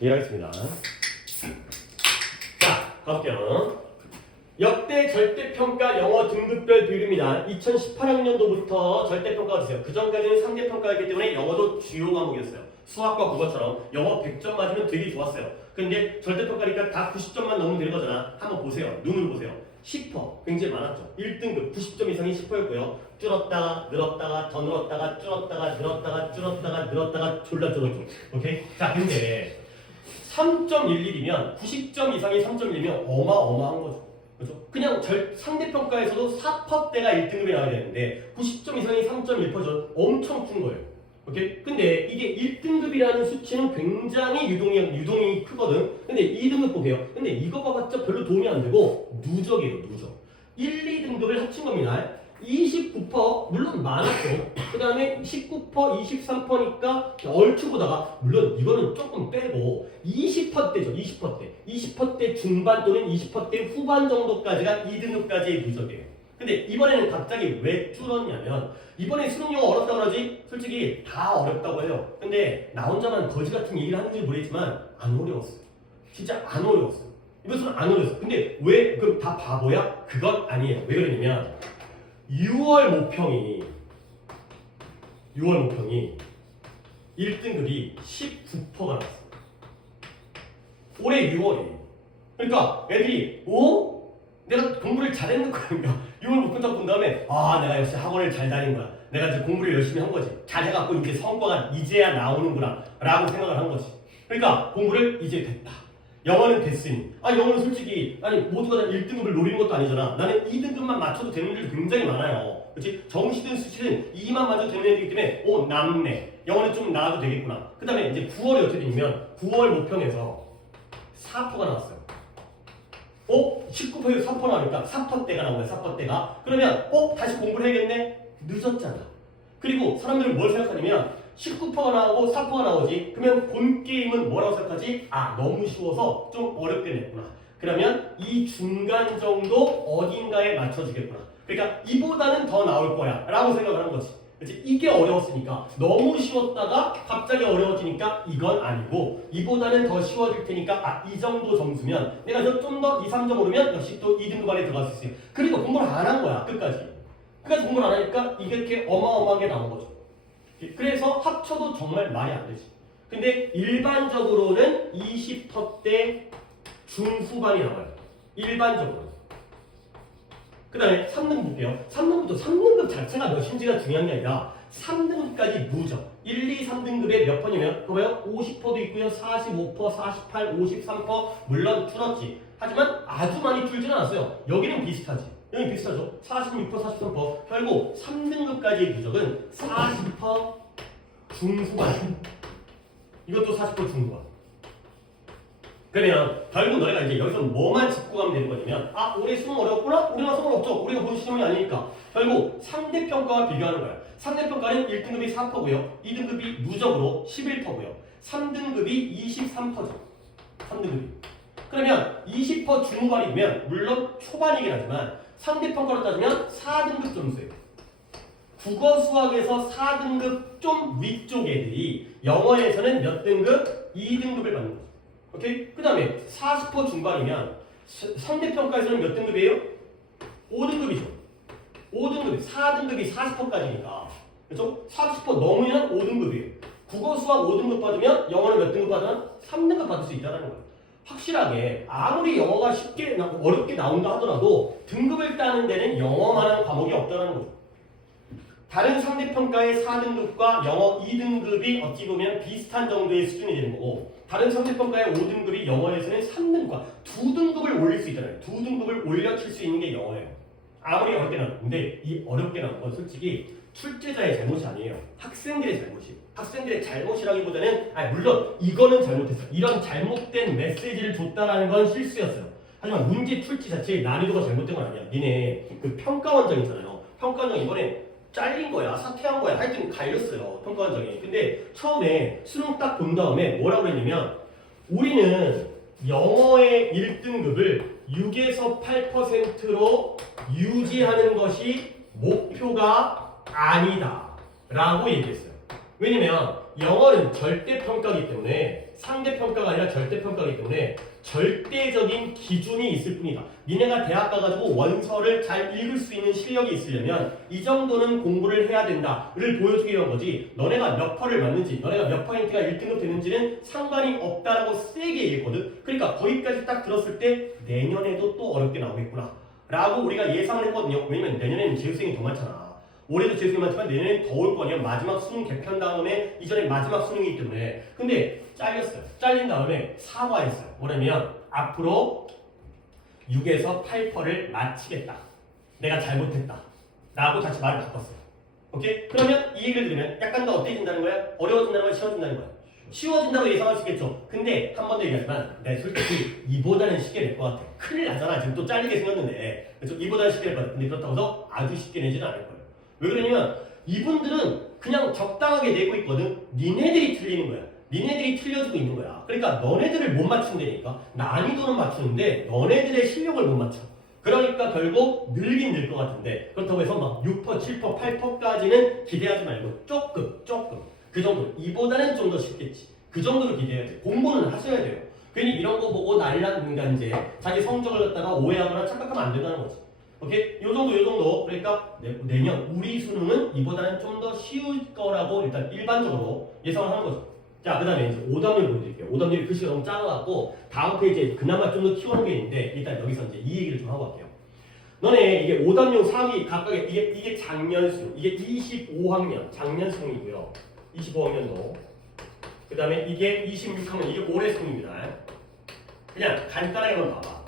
이해하겠습니다. 자, 가볼게요. 역대 절대평가 영어 등급별 비율입니다. 2018학년도부터 절대평가가 됐어요. 그 전까지는 상대평가였기 때문에 영어도 주요 과목이었어요. 수학과 국어처럼 영어 100점 맞으면 되게 좋았어요. 근데 절대평가니까 다 90점만 넘으면 되는 거잖아. 한번 보세요. 눈으로 보세요. 10% 굉장히 많았죠. 1등급 90점 이상이 10%였고요. 줄었다가 늘었다가 더 늘었다가 줄었다가 늘었다가 줄었다가 늘었다가 졸라 줄었죠. 오케이? 자, 근데 3.11이면 90점 이상이 3.1이면 어마어마한 거죠. 그렇죠? 그냥 상대평가에서도 4%대가 1등급이 나와야 되는데 90점 이상이 3.1%죠. 엄청 큰 거예요. 오케이? 근데 이게 1등급이라는 수치는 굉장히 유동이 크거든. 근데 2등급 보세요. 근데 이거 봐봤자 별로 도움이 안 되고 누적이에요. 누적. 1, 2등급을 합친 겁니다. 29% 물론 많았죠. 그 다음에 19%, 23%니까 얼추 보다가 물론 이거는 조금 빼고 20%대죠. 20%대. 20%대 중반 또는 20%대 후반 정도까지가 2등급까지의 누적이에요. 근데 이번에는 갑자기 왜 줄었냐면 이번에 수능 영어 어렵다고 그러지? 솔직히 다 어렵다고 해요. 근데 나 혼자만 거지 같은 얘기를 하는지 모르겠지만 안 어려웠어요. 진짜 안 어려웠어요. 이번 수능 안 어려웠어요. 근데 왜 그럼 다 바보야? 그건 아니에요. 왜 그러냐면 6월 모평이 1등급이 19%가 나왔어요. 올해 6월이에요. 그러니까 애들이 내가 공부를 잘했는 거야. 6월 모평 딱 본 다음에 내가 역시 학원을 잘 다닌 거야. 내가 이제 공부를 열심히 한 거지. 잘해갖고 이제 성과가 이제야 나오는구나 라고 생각을 한 거지. 그러니까 공부를 이제 됐다. 영어는 됐으니. 영어는 솔직히 모두가 다 1등급을 노리는 것도 아니잖아. 나는 2등급만 맞춰도 되는 애들도 굉장히 많아요. 그렇지? 정시든 수시든 2만 맞춰도 되는 애들이기 때문에 남네. 영어는 좀 나아도 되겠구나. 그 다음에 이제 9월이 어떻게 되냐면 9월 모평에서 4%가 나왔어요. 19%에서 4% 나오니까 4%대가 나온 거야. 4%대가. 그러면 다시 공부를 해야겠네? 늦었잖아. 그리고 사람들은 뭘 생각하냐면 19%가 나오고 4%가 나오지. 그러면 본 게임은 뭐라고 생각하지? 너무 쉬워서 좀 어렵게 냈구나. 그러면 이 중간 정도 어딘가에 맞춰주겠구나. 그러니까 이보다는 더 나올 거야 라고 생각을 한 거지. 그치? 이게 어려웠으니까 너무 쉬웠다가 갑자기 어려워지니까 이건 아니고 이보다는 더 쉬워질 테니까 이 정도 점수면 내가 좀 더 2, 3점 오르면 역시 또 2등급 안에 들어갈 수 있어요. 그리고 공부를 안 한 거야. 끝까지 공부를 안 하니까 이게 이렇게 어마어마하게 나온 거죠. 그래서 합쳐도 정말 말이 안 되지. 근데 일반적으로는 20%대 중후반이 나와요. 일반적으로. 그 다음에 3등급 볼게요. 3등급 자체가 몇인지가 중요한 게 아니라 3등급까지 누적. 1, 2, 3등급에 몇 퍼냐면 그거 봐요. 50%도 있고요. 45%, 48, 53% 물론 줄었지. 하지만 아주 많이 줄지는 않았어요. 여기는 비슷하지. 여기 비슷하죠. 46%, 43%. 결국 3등급까지의 누적은 40% 중후반. 이것도 40% 중후반. 그러면 결국 너희가 이제 여기서 뭐만 짚고 가면 되는 거냐면 올해 수능 어렵구나? 우리가 수능 없죠. 우리가 본 시험이 아니니까. 결국 상대평가와 비교하는 거야. 상대평가는 1등급이 4%고요. 2등급이 누적으로 11%고요. 3등급이 23%죠. 3등급이. 그러면 20% 중후반이면 물론 초반이긴 하지만 상대평가로 따지면 4등급 점수예요. 국어 수학에서 4등급 좀 위쪽 애들이 영어에서는 몇 등급? 2등급을 받는 거죠. 오케이? 그 다음에 40% 중반이면 상대평가에서는 몇 등급이에요? 5등급이죠. 5등급이 4등급이 40%까지니까 그렇죠? 40% 넘으면 5등급이에요. 국어 수학 5등급 받으면 영어는 몇 등급 받으면 3등급 받을 수 있다는 거예요. 확실하게 아무리 영어가 어렵게 나온다 하더라도 등급을 따는 데는 영어만한 과목이 없다는 거죠. 다른 상대평가의 4등급과 영어 2등급이 어찌 보면 비슷한 정도의 수준이 되는 거고 다른 상대평가의 5등급이 영어에서는 3등급과 2등급을 올릴 수 있잖아요. 2등급을 올려칠 수 있는 게 영어예요. 아무리 어렵게 나오는데 이 어렵게 나온 건 솔직히 출제자의 잘못이 아니에요. 학생들의 잘못이에요. 학생들의 잘못이라기보다는 물론 이거는 잘못했어. 이런 잘못된 메시지를 줬다라는 건 실수였어요. 하지만 문제 출제 자체의 난이도가 잘못된 건 아니야. 니네 그 평가원장 있잖아요. 평가원장 이번에 잘린 거야, 사퇴한 거야, 하여튼 갈렸어요, 평가원장이. 근데 처음에 수능 딱 본 다음에 뭐라고 했냐면 우리는 영어의 1등급을 6에서 8%로 유지하는 것이 목표가 아니다 라고 얘기했어요. 왜냐면 영어는 절대평가이기 때문에 상대평가가 아니라 절대평가이기 때문에 절대적인 기준이 있을 뿐이다. 니네가 대학 가가지고 원서를 잘 읽을 수 있는 실력이 있으려면 이 정도는 공부를 해야 된다를 보여주기 위한 거지, 너네가 몇 퍼를 맞는지, 너네가 몇 퍼센트가 1등급 되는지는 상관이 없다라고 세게 얘기했거든. 그러니까 거기까지 딱 들었을 때 내년에도 또 어렵게 나오겠구나 라고 우리가 예상을 했거든요. 왜냐면 내년에는 재수생이 더 많잖아. 올해도 재수생이 많지만 내년엔 더 올 거 아니야. 마지막 수능 개편 다음에 이전에 마지막 수능이기 때문에. 근데 잘렸어요. 잘린 다음에 사과했어요. 뭐냐면 앞으로 6에서 8%를 마치겠다. 내가 잘못했다. 라고 다시 말을 바꿨어요. 오케이? 그러면 이 얘기를 들으면 약간 더 어때진다는 거야? 어려워진다는 거야? 쉬워진다는 거야? 쉬워진다고 예상할 수 있겠죠. 근데 한 번 더 얘기하지만 내가 솔직히 이보다는 쉽게 낼 것 같아. 큰일 나잖아. 지금 또 잘리게 생겼는데. 그래서 이보다는 쉽게 낼 것 같아. 근데 그렇다고 해서 아주 쉽게 내지는 않을 거예요. 왜 그러냐면 이분들은 그냥 적당하게 내고 있거든. 니네들이 틀리는 거야. 니네들이 틀려주고 있는 거야. 그러니까 너네들을 못 맞춘다니까. 난이도는 맞추는데 너네들의 실력을 못 맞춰. 그러니까 결국 늘긴 늘 것 같은데, 그렇다고 해서 막 6%, 7%, 8%까지는 기대하지 말고 조금 그 정도. 이보다는 좀 더 쉽겠지. 그 정도로 기대해야 돼. 공부는 하셔야 돼요. 괜히 이런 거 보고 날라는가 이제 자기 성적을 갖다가 오해하거나 착각하면 안 된다는 거지. 오케이? 요 정도. 그러니까 내년 우리 수능은 이보다는 좀 더 쉬울 거라고 일단 일반적으로 예상을 하는 거죠. 자, 그 다음에 이제 오답률 보여드릴게요. 오답률이 글씨가 너무 작아갖고 다음 페이지에 그나마 좀 더 키워놓은 게 있는데 일단 여기서 이제 이 얘기를 좀 하고 갈게요. 너네 이게 오답률 상위 각각의 이게 작년 수능, 이게 25학년 작년 수능이고요. 25학년도. 그 다음에 이게 26학년, 이게 올해 수능입니다. 그냥 간단하게 한번 봐봐.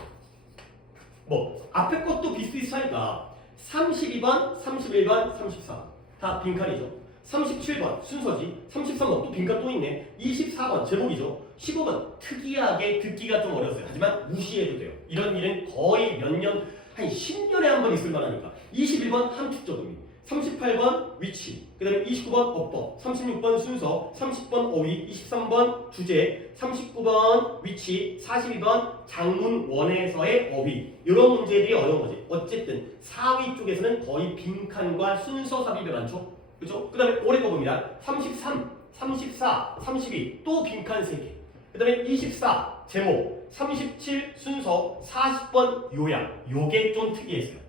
뭐 앞에 것도 비슷비슷하니까 32번, 31번, 34번 다 빈칸이죠. 37번 순서지. 33번 또 빈칸 또 있네. 24번 제목이죠. 15번 특이하게 듣기가 좀 어려웠어요. 하지만 무시해도 돼요. 이런 일은 거의 몇 년, 한 10년에 한 번 있을 만하니까. 21번 함축적 의미, 38번 위치, 그 다음에 29번 어법, 36번 순서, 30번 어휘, 23번 주제, 39번 위치, 42번 장문 원에서의 어휘. 이런 문제들이 어려운 거지. 어쨌든 상위 쪽에서는 거의 빈칸과 순서 삽입이 많죠. 그죠? 그 다음에 올해 거 봅니다. 33, 34, 32 또 빈칸 3개. 그 다음에 24 제목, 37 순서, 40번 요약. 요게 좀 특이했어요.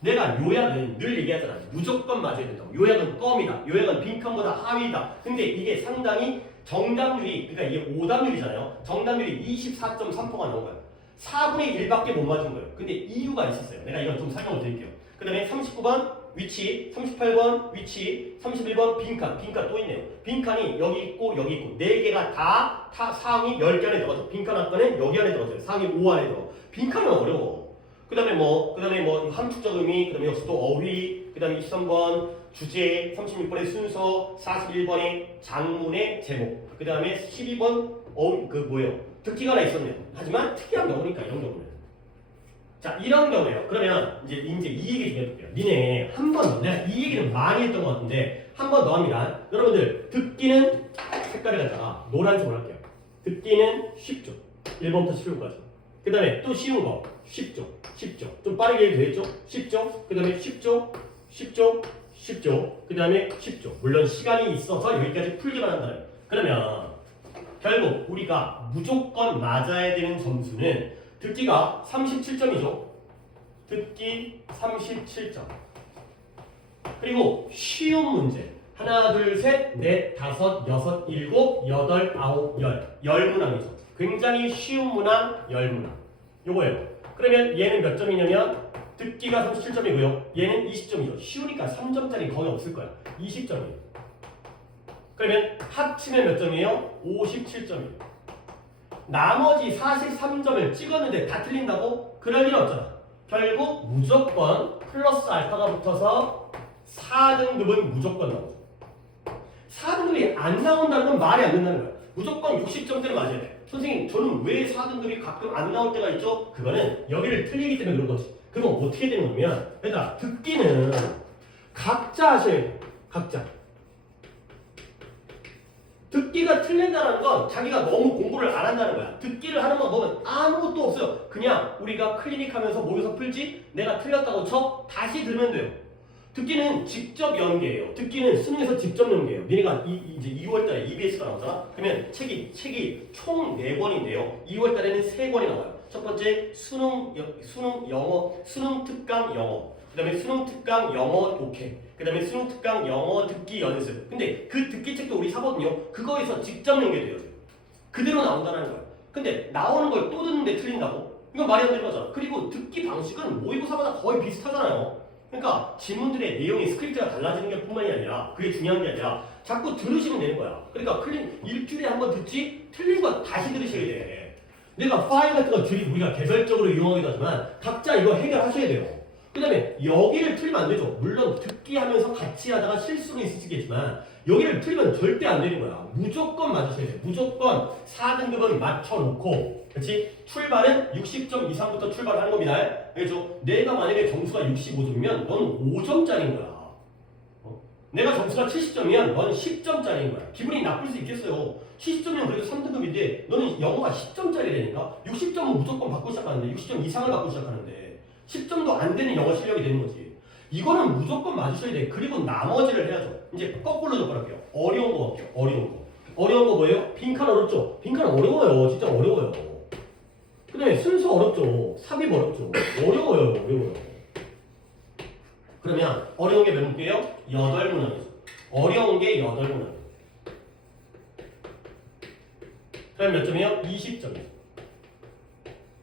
내가 요약은 늘 얘기하잖아. 무조건 맞아야 된다고. 요약은 껌이다. 요약은 빈칸보다 하위다. 근데 이게 상당히 정답률이, 그러니까 이게 오답률이잖아요. 정답률이 24.3%가 나온 거예요. 4분의 1밖에 못 맞은 거예요. 근데 이유가 있었어요. 내가 이건 좀 설명을 드릴게요. 그 다음에 39번 위치, 38번 위치, 31번 빈칸 또 있네요. 빈칸이 여기 있고 여기 있고 4개가 다 상위 10개 안에 들어가죠. 빈칸 아까는 여기 안에 들어가죠. 상위 5 안에 들어. 빈칸은 어려워. 그 다음에 뭐 함축적 의미, 그 다음에 역시 또 어휘, 그 다음에 23번 주제, 36번의 순서, 41번의 장문의 제목, 그 다음에 12번 듣기가 하나 있었네요. 하지만 특이한 경우니까 이런 경우는. 자, 이런 경우에요. 그러면 이제 이 얘기 좀 해볼게요. 니네 한 번 더, 내가 이 얘기를 많이 했던 것 같은데 한 번 더 합니다. 여러분들 듣기는 색깔을 갖다가 노란색으로 할게요. 듣기는 쉽죠. 1번부터 15까지. 그 다음에 또 쉬운 거 쉽죠. 좀 빠르게 해도 되겠죠? 쉽죠. 그 다음에 쉽죠. 그 다음에 쉽죠. 물론 시간이 있어서 여기까지 풀기만 한다면. 그러면 결국 우리가 무조건 맞아야 되는 점수는 듣기가 37점이죠. 듣기 37점. 그리고 쉬운 문제. 하나, 둘, 셋, 넷, 다섯, 여섯, 일곱, 여덟, 아홉, 열 문항이죠. 굉장히 쉬운 문항, 10문항. 요거예요. 그러면 얘는 몇 점이냐면 듣기가 37점이고요. 얘는 20점이죠. 쉬우니까 3점짜리 거의 없을 거야. 20점이에요. 그러면 합치면 몇 점이에요? 57점이에요. 나머지 43점을 찍었는데 다 틀린다고? 그럴 일 없잖아. 결국 무조건 플러스 알파가 붙어서 4등급은 무조건 나오죠. 4등급이 안 나온다는 건 말이 안 된다는 거야. 무조건 60점대를 맞아야 돼. 선생님, 저는 왜 4등급이 가끔 안 나올 때가 있죠? 그거는 여기를 틀리기 때문에 그런 거지. 그럼 어떻게 되는 거냐면, 얘들아, 듣기는 각자 하셔야 돼. 각자. 듣기가 틀린다는 건 자기가 너무 공부를 안 한다는 거야. 듣기를 하는 방법은 아무것도 없어요. 그냥 우리가 클리닉 하면서 모여서 풀지, 내가 틀렸다고 쳐 다시 들으면 돼요. 듣기는 직접 연계예요. 듣기는 수능에서 직접 연계예요. 니네가 이제 2월달에 EBS가 나오잖아. 그러면 책이 총 4권인데요. 2월달에는 3권이 나와요. 첫 번째 수능 영어, 수능 특강 영어. 그다음에 수능 특강 영어 독해. 그다음에 수능 특강 영어 듣기 연습. 근데 그 듣기 책도 우리 사거든요. 그거에서 직접 연계돼요. 그대로 나온다는 거예요. 근데 나오는 걸 또 듣는데 틀린다고? 이건 말이 안 되는 거잖아. 그리고 듣기 방식은 모의고사마다 거의 비슷하잖아요. 그러니까 질문들의 내용이 스크립트가 달라지는 게 뿐만이 아니라 그게 중요한 게 아니라 자꾸 들으시면 되는 거야. 그러니까 일주일에 한 번 듣지 틀린 거 다시 들으셔야 돼. 내가 파일 같은 거 줄이 우리가 개별적으로 이용하기도 하지만 각자 이거 해결하셔야 돼요. 그 다음에 여기를 틀리면 안 되죠. 물론 듣기 하면서 같이 하다가 실수는 있으시겠지만 여기를 틀리면 절대 안 되는 거야. 무조건 맞으셔야 돼요. 무조건 4등급은 맞춰놓고 그렇지? 출발은 60점 이상부터 출발하는 겁니다. 알겠죠? 내가 만약에 점수가 65점이면 넌 5점짜리인 거야. 내가 점수가 70점이면 넌 10점짜리인 거야. 기분이 나쁠 수 있겠어요. 70점이면 그래도 3등급인데 너는 영어가 10점짜리라니까? 60점은 무조건 받고 시작하는데 60점 이상을 받고 시작하는데 10점도 안 되는 영어 실력이 되는 거지. 이거는 무조건 맞으셔야 돼. 그리고 나머지를 해야죠. 이제 거꾸로 접근할게요. 어려운 거 할게요. 어려운 거. 어려운 거 뭐예요? 빈칸 어렵죠? 빈칸 어려워요. 진짜 어려워요. 그 다음에 순서 어렵죠? 삽입 어렵죠? 어려워요. 그러면 어려운 게 몇 문제예요? 8문항이죠. 어려운 게 8문항. 그럼 몇 점이에요? 20점이죠.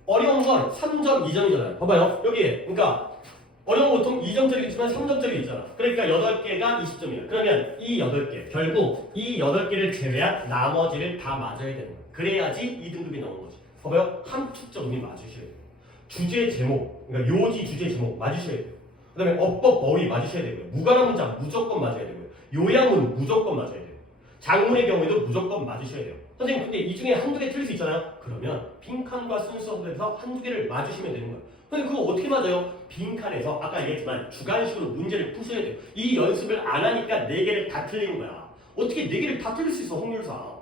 어려운 건 3점, 2점이잖아요. 봐봐요. 여기에. 그러니까 어려운 거 보통 2점짜리 있지만 3점짜리 있잖아. 그러니까 8개가 20점이에요. 그러면 이 8개, 결국 이 8개를 제외한 나머지를 다 맞아야 되는 거예요. 그래야지 2등급이 나오는 거지. 봐봐요. 함축적음이 맞으셔야 돼요. 주제 제목, 그러니까 요지 주제 제목 맞으셔야 돼요. 그 다음에 어법 어휘 맞으셔야 되고요. 무관한 문장 무조건 맞아야 되고요. 요양은 무조건 맞아야 돼요. 장문의 경우에도 무조건 맞으셔야 돼요. 선생님 근데 이 중에 한두 개 틀릴 수 있잖아요. 그러면 빈칸과 순서에서 한두 개를 맞으시면 되는 거예요. 근데 그거 어떻게 맞아요? 빈칸에서 아까 얘기했지만 주관식으로 문제를 푸셔야 돼요. 이 연습을 안 하니까 4개를 다 틀리는 거야. 어떻게 4개를 다 틀릴 수 있어 확률상.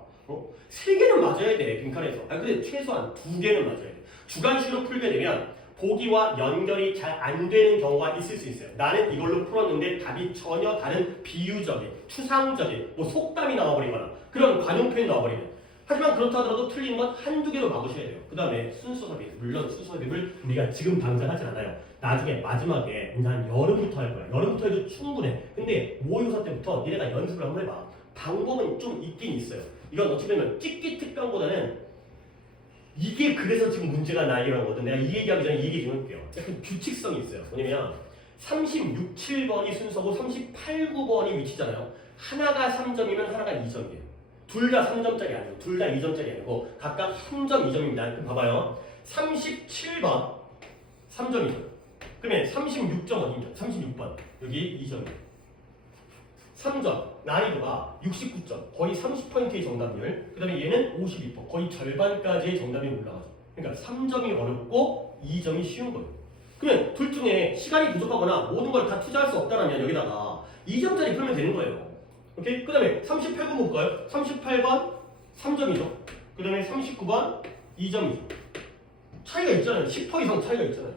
3개는 맞아야 돼 빈칸에서. 근데 최소한 2개는 맞아야 돼. 주관식으로 풀게 되면 보기와 연결이 잘 안 되는 경우가 있을 수 있어요. 나는 이걸로 풀었는데 답이 전혀 다른 비유적인, 추상적인, 속담이 나와버리거나 그런 관용 표현이 나와버리면 하지만 그렇다 하더라도 틀린 건 한두 개로 막으셔야 돼요. 그 다음에 순서 삽입. 물론 순서 삽입을 우리가 지금 당장 하진 않아요. 나중에 마지막에 한 여름부터 할 거야. 여름부터 해도 충분해. 근데 모의고사 때부터 니네가 연습을 한번 해봐. 방법은 좀 있긴 있어요. 이건 어찌 보면 찍기 특강보다는 이게 그래서 지금 문제가 나이라는 거거든. 내가 이 얘기하기 전에 이 얘기 좀 할게요. 약간 규칙성이 있어요. 뭐냐면 36, 7번이 순서고 38, 9번이 위치잖아요. 하나가 3점이면 하나가 2점이에요. 둘 다 3점짜리 아니고 둘 다 2점짜리 아니고 각각 3점, 2점입니다. 그럼 봐봐요. 37번 3점이죠. 그러면 36점 어디죠? 36번 여기 2점이에요. 3점 난이도가 69점 거의 30%의 정답률. 그 다음에 얘는 52% 거의 절반까지의 정답이 올라가죠. 그러니까 3점이 어렵고 2점이 쉬운 거예요. 그러면 둘 중에 시간이 부족하거나 모든 걸 다 투자할 수 없다면 여기다가 2점짜리 풀면 되는 거예요. 오케이? 그 다음에 38번 볼까요? 38번 3점이죠. 그 다음에 39번 2점이죠. 차이가 있잖아요. 10% 이상 차이가 있잖아요.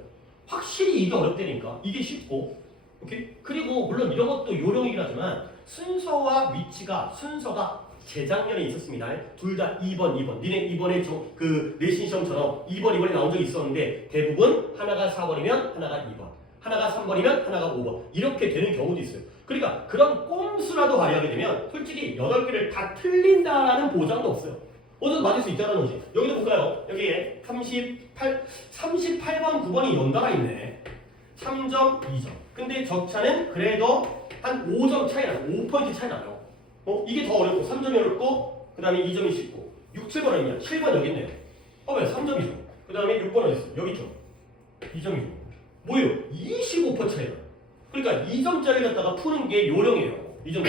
확실히 이게 어렵다니까. 이게 쉽고. 오케이? 그리고 물론 이런 것도 요령이긴 하지만 순서와 위치가 순서가 재작년에 있었습니다. 둘 다 2번. 니네 이번에 그 내신 시험처럼 2번이 나온 적이 있었는데 대부분 하나가 4번이면 하나가 2번, 하나가 3번이면 하나가 5번 이렇게 되는 경우도 있어요. 그러니까 그런 꼼수라도 발휘하게 되면 솔직히 8개를 다 틀린다라는 보장도 없어요. 어제도 맞을 수 있다는 거지. 여기도 볼까요? 여기에 38번, 9번이 연달아 있네. 3점, 2점. 근데 적차는 그래도 한 5점 차이 나요. 5% 차이 나요. 이게 더 어렵고 3점이 어렵고 그 다음에 2점이 쉽고 6, 7번 아니냐? 7번 여기 있네요. 왜? 3점이죠. 그 다음에 6번 어디 있어? 여기 있죠. 2점이죠. 뭐예요? 25% 차이 나요. 그러니까 2점짜리 갖다가 푸는 게 요령이에요. 2점.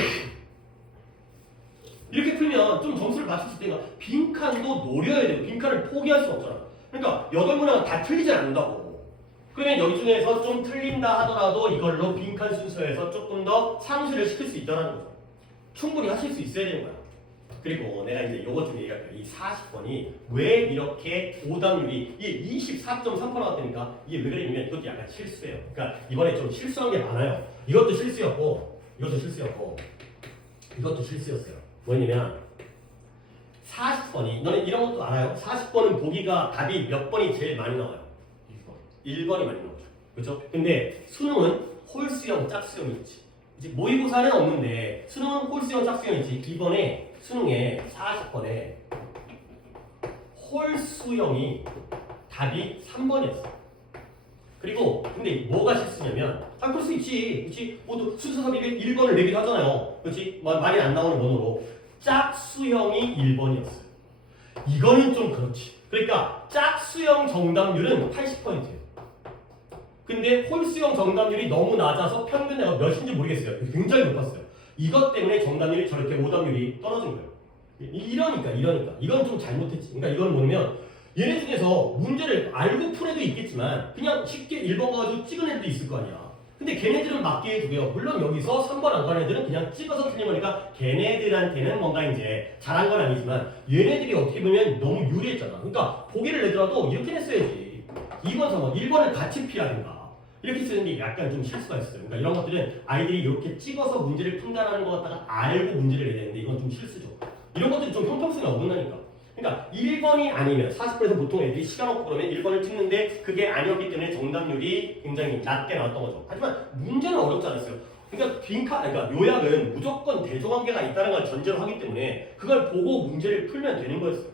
이렇게 풀면 좀 점수를 맞출 수 있으니까 빈칸도 노려야 돼요. 빈칸을 포기할 수 없잖아. 그러니까 8문항은 다 틀리지 않는다고. 그러면 여기 중에서 좀 틀린다 하더라도 이걸로 빈칸 순서에서 조금 더 상쇄를 시킬 수 있다는 거죠. 충분히 하실 수 있어야 되는 거야. 그리고 내가 이제 요것 좀 얘기할 거야. 이 40번이 왜 이렇게 오답률이 이게 24.3% 나왔다니까 이게 왜 그러냐면 이것도 약간 실수예요. 그러니까 이번에 좀 실수한 게 많아요. 이것도 실수였고 이것도 실수였고 이것도 실수였어요. 뭐냐면 40번이 너네 이런 것도 알아요? 40번은 보기가 답이 몇 번이 제일 많이 나와요? 1번이 많이 나오죠. 그렇죠? 근데 수능은 홀수형, 짝수형이 있지. 이제 모의고사는 없는데 수능은 홀수형, 짝수형이 있지. 이번에 수능에 40번에 홀수형이 답이 3번이었어. 그리고 근데 뭐가 실수냐면 그럴 수 있지. 그렇지? 모두 순서 삽입에 1번을 내기도 하잖아요. 그렇지? 말이 안 나오는 번호로 짝수형이 1번이었어요. 이거는 좀 그렇지. 그러니까 짝수형 정답률은 80%예요. 근데 홀수형 정답률이 너무 낮아서 평균 내가 몇인지 모르겠어요. 굉장히 높았어요. 이것 때문에 정답률이 저렇게 오답률이 떨어진 거예요. 이러니까 이건 좀 잘못했지. 그러니까 이건 뭐냐면 얘네 중에서 문제를 알고 푼 애도 있겠지만 그냥 쉽게 1번 가지고 찍은 애도 있을 거 아니야. 근데 걔네들은 맞게 해주고요. 물론 여기서 3번 안 가는 애들은 그냥 찍어서 틀린 거니까 걔네들한테는 뭔가 이제 잘한 건 아니지만 얘네들이 어떻게 보면 너무 유리했잖아. 그러니까 보기를 내더라도 이렇게 냈어야지. 2번, 3번, 1번을 같이 피하든가. 이렇게 쓰는 게 약간 좀 실수가 있어요. 그러니까 이런 것들은 아이들이 이렇게 찍어서 문제를 푼다라는 것 갖다가 알고 문제를 내야 되는데 이건 좀 실수죠. 이런 것들이 좀 형평성이 어긋나니까. 그러니까 1번이 아니면 40%에서 보통 애들이 시간 없고 그러면 1번을 찍는데 그게 아니었기 때문에 정답률이 굉장히 낮게 나왔던 거죠. 하지만 문제는 어렵지 않았어요. 그러니까 그러니까 요약은 무조건 대조관계가 있다는 걸 전제로 하기 때문에 그걸 보고 문제를 풀면 되는 거였어요.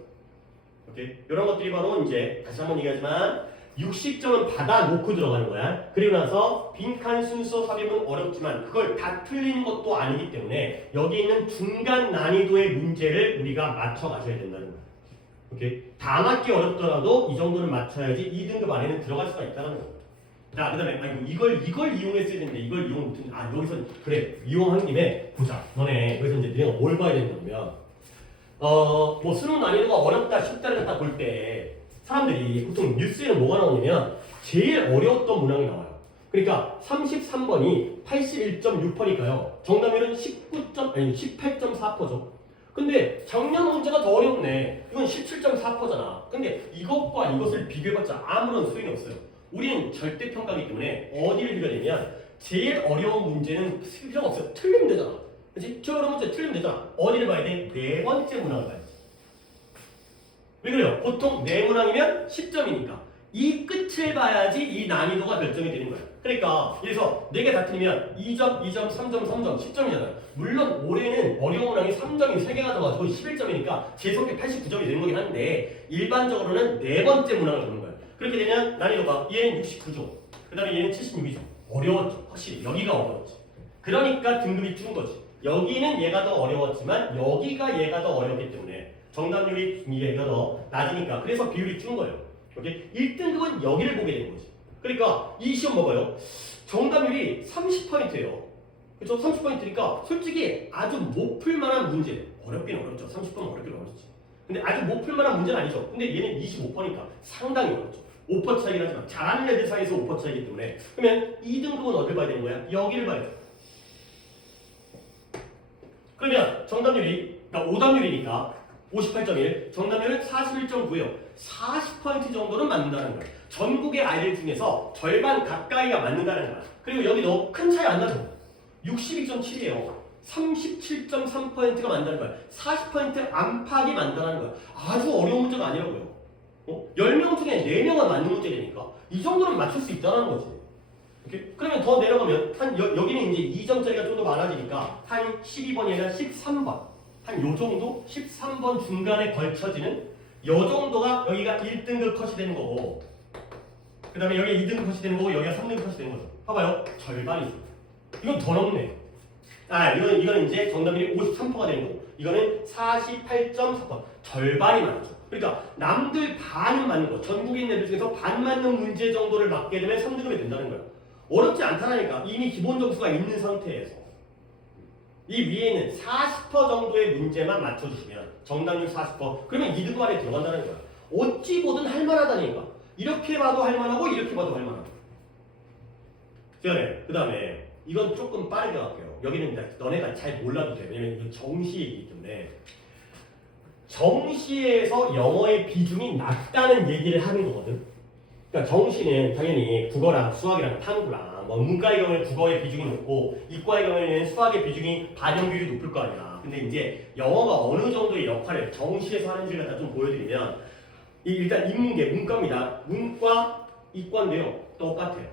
오케이? 이런 것들이 바로 이제 다시 한번 얘기하지만 60점은 받아놓고 들어가는 거야. 그리고 나서 빈칸 순서 삽입은 어렵지만 그걸 다 틀린 것도 아니기 때문에 여기 있는 중간 난이도의 문제를 우리가 맞춰 가셔야 된다는 거야. 오케이? 다 맞기 어렵더라도 이 정도는 맞춰야지 2등급 안에는 들어갈 수가 있다는 거야. 자, 그 다음에 이걸 이용했어야 되는데 이걸 이용 못했는데 여기서 그래 이용한 김에 보자. 너네 여기서 이제 내가 뭘 봐야 된다면 뭐 수능 난이도가 어렵다 쉽다를 딱 볼 때 사람들이 보통 뉴스에는 뭐가 나오냐면 제일 어려웠던 문항이 나와요. 그러니까 33번이 81.6%니까요. 정답률은 18.4%죠. 근데 작년 문제가 더 어렵네. 이건 17.4%잖아. 근데 이것과 이것을 비교해봤자 아무런 소용이 없어요. 우리는 절대평가이기 때문에 어디를 비교해야 되냐면 제일 어려운 문제는 필요가 없어요. 틀리면 되잖아. 그치? 제일 어려운 문제 틀리면 되잖아. 어디를 봐야 돼? 네 번째 문항을 봐야지. 왜 그래요? 보통 네 문항이면 10점이니까 이 끝을 봐야지 이 난이도가 결정이 되는 거예요. 그러니까 그래서 4개 다 틀리면 2점, 2점, 3점, 3점, 10점이잖아요. 물론 올해는 어려운 문항이 3점이 3개가 들어가지고 11점이니까 제속이 89점이 되는 거긴 한데 일반적으로는 네 번째 문항을 보는 거예요. 그렇게 되면 난이도가 얘는 69점, 그 다음에 얘는 76이죠. 어려웠죠. 확실히 여기가 어려웠지. 그러니까 등급이 준 거지. 여기는 얘가 더 어려웠지만 여기가 얘가 더 어렵기 때문에 정답률이 얘가 더 낮으니까 그래서 비율이 준 거예요. 오케이? 1등급은 여기를 보게 되는 거지. 그러니까 이 시험 봐봐요. 정답률이 30%예요. 그렇죠? 30%니까 솔직히 아주 못 풀만한 문제. 어렵긴 어렵죠. 30%는 어렵긴 어렵지. 근데 아주 못 풀만한 문제는 아니죠. 근데 얘는 25%니까 상당히 어렵죠. 5% 차이긴 하지만 잘하는 애들 사이에서 5% 차이기 때문에 그러면 2등급은 어딜 봐야 되는 거야? 여기를 봐야 돼. 그러면 정답률이 그러니까 오답률이니까 58.1, 정답률은 41.9예요. 40% 정도는 맞는다는 거예요. 전국의 아이들 중에서 절반 가까이가 맞는다는 거야. 그리고 여기도 큰 차이 안 나죠. 62.7이에요. 37.3%가 맞는다는 거야. 40% 안팎이 맞는다는 거야. 아주 어려운 문제가 아니라고요. 10명 중에 4명은 맞는 문제니까 이 정도는 맞출 수 있다는 거지. 이렇게? 그러면 더 내려가면 여기는 이제 2점짜리가 좀 더 많아지니까 한 12번이 아니라 13번. 한 요 정도? 13번 중간에 걸쳐지는 요 정도가 여기가 1등급 컷이 되는 거고 그 다음에 여기가 2등급 컷이 되는 거고 여기가 3등급 컷이 되는 거죠. 봐봐요. 절반이죠. 이건 더 넘네. 이거는 이제 정답률이 53%가 되는 거고 이거는 48.4%. 절반이 맞죠. 그러니까 남들 반은 맞는 거. 전국에 있는 애들 중에서 반 맞는 문제 정도를 맞게 되면 3등급이 된다는 거야. 어렵지 않다라니까. 이미 기본 점수가 있는 상태에서 이 위에 있는 40% 정도의 문제만 맞춰주시면 정답률 40% 그러면 2등급 안에 들어간다는 거야. 어찌 보든 할만하다니까. 이렇게 봐도 할만하고 이렇게 봐도 할만하고. 그 다음에 이건 조금 빠르게 갈게요. 여기는 너네가 잘 몰라도 돼. 왜냐면 이건 정시 얘기이기 때문에 정시에서 영어의 비중이 낮다는 얘기를 하는 거거든. 그러니까 정시는 당연히 국어랑 수학이랑 탐구랑 뭐 문과의 경우에는 국어의 비중이 높고 이과의 경우에는 수학의 비중이 반영 비율이 높을 거 아니야. 근데 이제 영어가 어느 정도의 역할을 정시에서 하는지를 갖다 좀 보여드리면 일단 인문계 문과입니다. 문과 이과인데요. 똑같아요.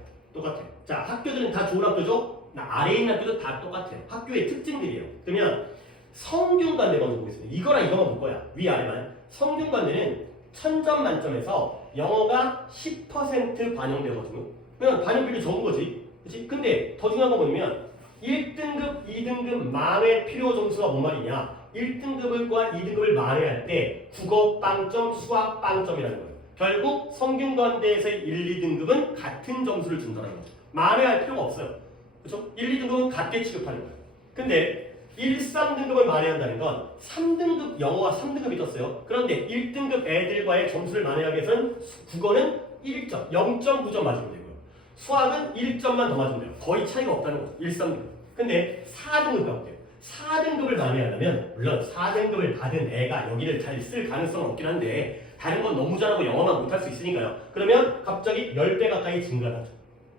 자, 학교들은 다 좋은 학교죠? 아래에 있는 학교도 다 똑같아요. 학교의 특징들이에요. 그러면 성균관대 먼저 보겠습니다. 이거랑 이거만 볼 거야. 위아래만. 성균관대는 1000점 만점에서 영어가 10% 반영되거든요. 그냥 반영비율이 적은 거지. 그치? 근데 더 중요한 건 뭐냐면 1등급, 2등급 만회 필요 점수가 뭔 말이냐. 1등급과 2등급을 만회할 때 국어 빵점, 수학 빵점이라는 거예요. 결국 성균관대에서의 1, 2등급은 같은 점수를 준다는 거죠. 만회할 필요가 없어요. 그렇죠? 1, 2등급은 같게 취급하는 거예요. 근데 1, 3등급을 만회한다는 건 3등급 영어가 3등급이 떴어요. 그런데 1등급 애들과의 점수를 만회하기 위해서는 국어는 1점, 0.9점 맞으면 되고요. 수학은 1점만 더 맞으면 돼요. 거의 차이가 없다는 거죠. 1, 3등급. 근데 4등급 가볼게요. 4등급을 만회하려면 물론 4등급을 받은 애가 여기를 잘 쓸 가능성은 없긴 한데 다른 건 너무 잘하고 영어만 못할 수 있으니까요. 그러면 갑자기 10배 가까이 증가하죠.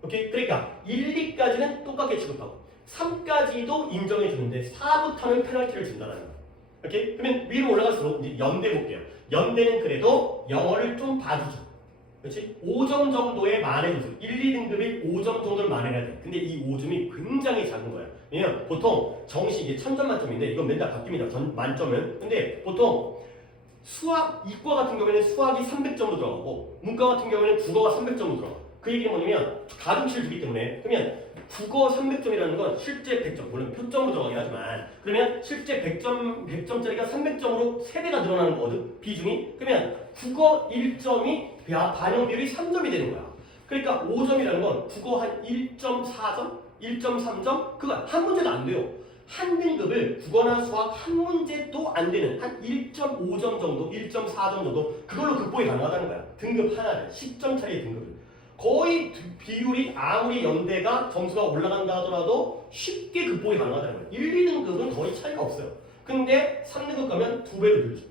오케이? 그러니까 1, 2까지는 똑같게 취급하고 3까지도 인정해 주는데 4부터는 페널티를 준다는 거예요. 오케이? 그러면 위로 올라갈수록 이제 연대 볼게요. 연대는 그래도 영어를 좀 봐주죠. 그렇지? 5점 정도의 만회 점수. 1, 2등급이 5점 정도를 만회해야 돼. 근데 이 5점이 굉장히 작은 거예요. 왜냐면 보통 정시 이게 1000점 만점인데 이건 맨날 바뀝니다. 만점은. 근데 보통 수학, 이과 같은 경우에는 수학이 300점으로 들어가고 문과 같은 경우에는 국어가 300점으로 들어가. 그 얘기는 뭐냐면 가중치를 주기 때문에 그러면 국어 300점이라는 건 실제 100점, 물론 표점으로 들어가긴 하지만 그러면 실제 100점짜리가 300점으로 3배가 늘어나는 거거든, 비중이. 그러면 국어 1점이 반영 비율이 3점이 되는 거야. 그러니까 5점이라는 건 국어 한 1.4점, 1.3점? 그거 한 문제도 안 돼요. 한 등급을 국어나 수학 한 문제도 안 되는 한 1.5점 정도, 1.4점 정도 그걸로 극복이 가능하다는 거야. 등급 하나를, 10점 차이의 등급을. 거의 비율이 아무리 연대가 점수가 올라간다 하더라도 쉽게 극복이 가능하다는 거예요. 1, 2등급은 거의 차이가 없어요. 근데 3등급 가면 2배로 늘죠.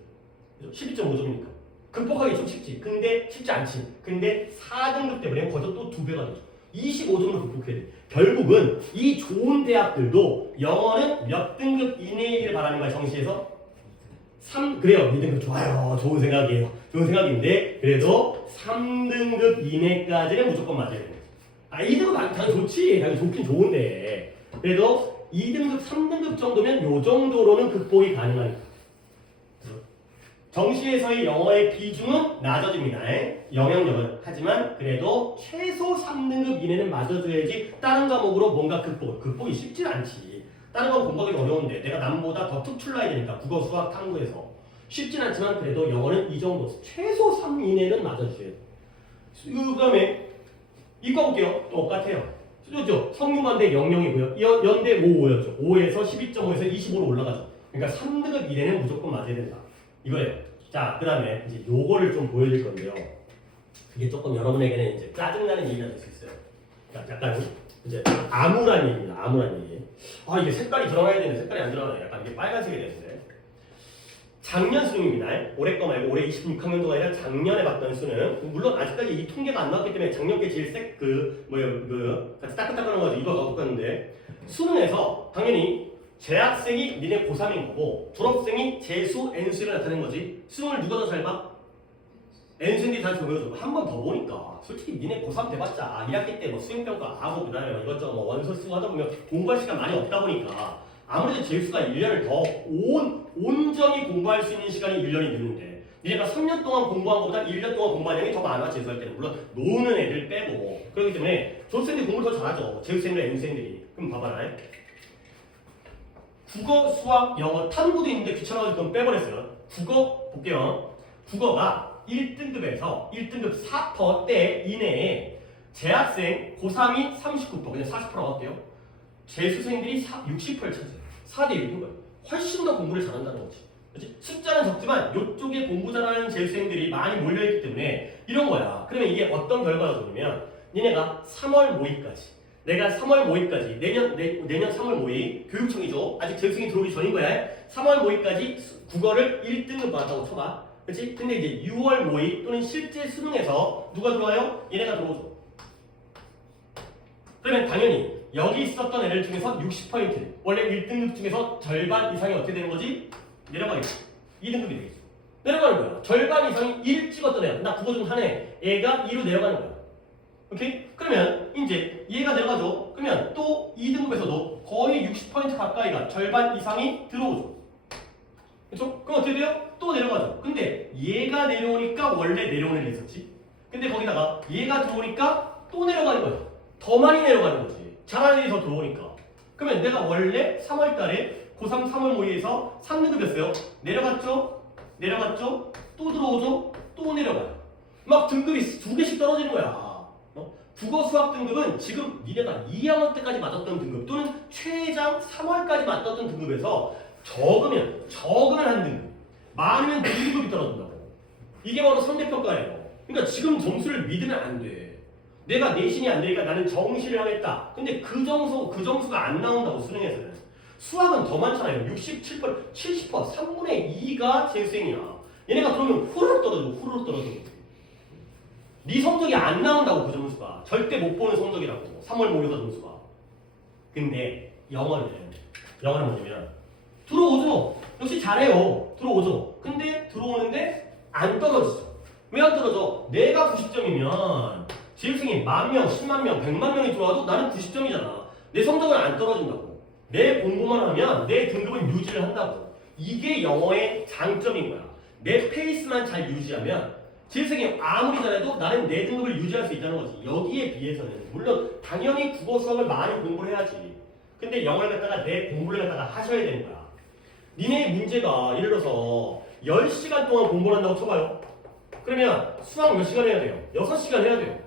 12.5점이니까. 극복하기 좀 쉽지. 근데 쉽지 않지. 근데 4등급 때문에 거기서 또 2배가 되죠. 25점으로 극복해야 돼. 결국은 이 좋은 대학들도 영어는 몇 등급 이내이기를 바라는 거야, 정시에서. 3, 그래요. 2등급 좋아요. 좋은 생각이에요. 좋은 생각인데, 그래도 3등급 이내까지는 무조건 맞아야 되는 거지. 2등급 당연히 좋지. 당연히 좋긴 좋은데. 그래도 2등급, 3등급 정도면 요 정도로는 극복이 가능하니까. 정시에서의 영어의 비중은 낮아집니다. 영향력은. 하지만 그래도 최소 3등급 이내는 맞아줘야지 다른 과목으로 뭔가 극복이 쉽진 않지. 다른 건 공부하기 어려운데 내가 남보다 더 툭 출라야 되니까 국어, 수학, 탐구에서 쉽진 않지만 그래도 영어는 이 정도 최소 3 이내는 맞아주셔야 돼요. 그 다음에 이과 볼게요. 똑같아요. 그렇죠? 성균관대 00이고요. 연대 55였죠. 5에서 12.5에서 25로 올라가죠. 그러니까 3등급 이내는 무조건 맞아야 된다. 이거예요. 자, 그 다음에 이제 요거를 좀 보여드릴 건데요. 이게 조금 여러분에게는 이제 짜증나는 얘기가 될 수 있어요. 그러니까 약간 이제 암울한 얘기입니다. 암울한 얘기. 아, 이게 색깔이 들어가야 되는데 색깔이 안 들어가네. 약간 이게 빨간색이 되는데. 작년 수능입니다. 올해 거 말고 올해 26학년도가 아니라 작년에 봤던 수능. 물론 아직까지 이 통계가 안 나왔기 때문에 작년 게 제일 같이 따끈따끈한 거지. 이거 갖고 갔는데 수능에서 당연히 재학생이 니네 고3인 거고 졸업생이 재수, N수를 나타낸 거지. 수능을 누가 더 잘 봐? N수인데 다 보여줘. 한 번 더 보니까 솔직히 니네 고3 돼봤자 1학기 때 뭐 수행평가 하고 그다음에 이것저것 뭐 원서 쓰고 하다 보면 공부할 시간 많이 없다 보니까 아무래도 재수가 1년을 더 온전히 공부할 수 있는 시간이 1년이 늦는데 니네가 3년 동안 공부한 것보다 1년 동안 공부한 양이 더 많아. 재수할 때는. 물론 노는 애들 빼고. 그렇기 때문에 졸업생들이 공부를 더 잘하죠. 재수생들, N수생들이. 그럼 봐봐라. 국어, 수학, 영어, 탐구도 있는데 귀찮아가지고 그건 빼버렸어요. 국어 볼게요. 국어가 1등급에서 1등급 4%대 이내에 재학생 고3이 39%, 그냥 40%라고 할게요. 재수생들이 60%를 차지해요. 4대 1인 거예요. 훨씬 더 공부를 잘한다는 거지. 그렇지? 숫자는 적지만 이쪽에 공부 잘하는 재수생들이 많이 몰려있기 때문에 이런 거야. 그러면 이게 어떤 결과가 오냐면 니네가 3월 모의까지 내가 3월 모의까지 내년 3월 모의 교육청이죠. 아직 재수생이 들어오기 전인 거야. 3월 모의까지 국어를 1등급 받았다고 쳐봐. 그렇지? 근데 이제 6월 모의 또는 실제 수능에서 누가 들어와요? 얘네가 들어오죠. 그러면 당연히 여기 있었던 애들 중에서 60% 원래 1등급 중에서 절반 이상이 어떻게 되는 거지? 내려가겠지. 2등급이 되겠어. 내려가는 거야. 절반 이상이 1 찍었던 애야. 나 국어 좀 하네. 얘가 2로 내려가는 거야. 오케이? 그러면 이제 얘가 내려가죠. 그러면 또 2등급에서도 거의 60% 가까이가 절반 이상이 들어오죠. 그렇죠? 그럼 어떻게 돼요? 또 내려가죠. 근데 얘가 내려오니까 원래 내려오는 애 있었지. 근데 거기다가 얘가 들어오니까 또 내려가는 거야. 더 많이 내려가는 거지. 잘하는 애이 더 들어오니까. 그러면 내가 원래 3월 달에 고3 3월 모의에서 3등급이었어요. 내려갔죠? 내려갔죠? 또 들어오죠? 또 내려가요. 막 등급이 2개씩 떨어지는 거야. 국어 수학 등급은 지금 니네가 2학년 때까지 맞았던 등급 또는 최장 3월까지 맞았던 등급에서 적으면 한 등급, 많으면 2등급이 떨어진다고. 이게 바로 상대평가예요. 그러니까 지금 점수를 믿으면 안 돼. 내가 내신이 안 되니까 나는 정시를 하겠다. 근데 그 점수가 안 나온다고 수능에서는. 수학은 더 많잖아요. 67%, 70%, 3분의 2가 재수생이야. 얘네가 그러면 후루룩 떨어져. 네 성적이 안 나온다고 그 점수가. 절대 못 보는 성적이라고. 3월 모의고사 점수가. 근데 영어는 뭐냐면 들어오죠. 역시 잘해요. 들어오죠. 근데 들어오는데 안 떨어지죠. 왜 안 떨어져? 내가 90점이면 재수생이 10,000명, 100,000명, 100만 명이 들어와도 나는 90점이잖아. 내 성적은 안 떨어진다고. 내 공부만 하면 내 등급은 유지를 한다고. 이게 영어의 장점인 거야. 내 페이스만 잘 유지하면 재수생이 아무리 잘해도 나는 내 등급을 유지할 수 있다는 거지. 여기에 비해서는 물론 당연히 국어 수학을 많이 공부를 해야지. 근데 영어를 갖다가 내 공부를 갖다가 하셔야 되는 거야. 니네 문제가 예를 들어서 10시간 동안 공부를 한다고 쳐봐요. 그러면 수학 몇 시간 해야 돼요? 6시간 해야 돼요.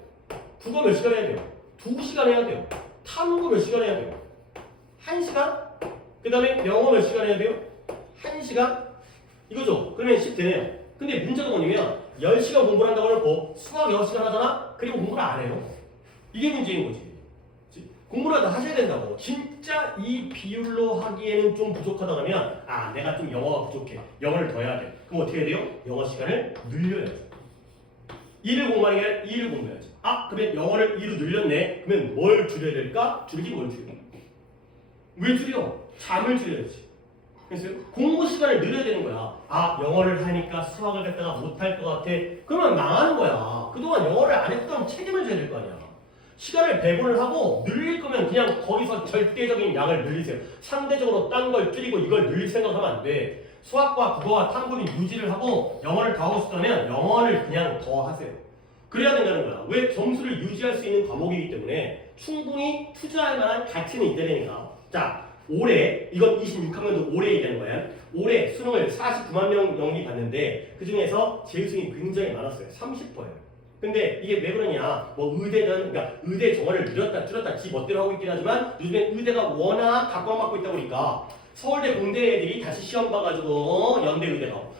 국어 몇 시간 해야 돼요? 2시간 해야 돼요. 탐구 몇 시간 해야 돼요? 1시간? 그 다음에 영어 몇 시간 해야 돼요? 1시간? 이거죠. 그러면 10 되네요. 근데 문제가 뭐냐면 10시간 공부를 한다고 해놓고 수학 6시간 하잖아? 그리고 공부를 안 해요. 이게 문제인 거지. 공부를 다 하셔야 된다고. 진짜 이 비율로 하기에는 좀 부족하다 그러면 내가 좀 영어가 부족해. 영어를 더 해야 돼. 그럼 어떻게 해야 돼요? 영어 시간을 늘려야죠. 2를 공부하는 게 아니라 2를 공부해야지. 그러면 영어를 2로 늘렸네. 그러면 뭘 줄여야 될까? 줄이긴 뭘 줄여? 왜 줄여? 잠을 줄여야지. 그래서 공부 시간을 늘려야 되는 거야. 영어를 하니까 수학을 갖다가 못할 것 같아. 그러면 망하는 거야. 그동안 영어를 안 했던 책임을 져야 될 거 아니야. 시간을 배분을 하고 늘릴 거면 그냥 거기서 절대적인 양을 늘리세요. 상대적으로 딴 걸 줄이고 이걸 늘릴 생각하면 안 돼. 수학과 국어와 탐구는 유지를 하고 영어를 더 하고 싶다면 영어를 그냥 더 하세요. 그래야 된다는 거야. 왜? 점수를 유지할 수 있는 과목이기 때문에 충분히 투자할 만한 가치는 있어야 되니까. 자, 올해 이건 26학년도 올해 얘기하는 거야. 올해 수능을 49만 명 영입봤는데 그 중에서 재수생이 굉장히 많았어요. 30%예요. 근데 이게 왜 그러냐? 뭐 의대는 그러니까 의대 정원을 늘렸다 줄였다 지 멋대로 하고 있긴 하지만 요즘에 의대가 워낙 각광받고 있다 보니까 서울대 공대 애들이 다시 시험 봐가지고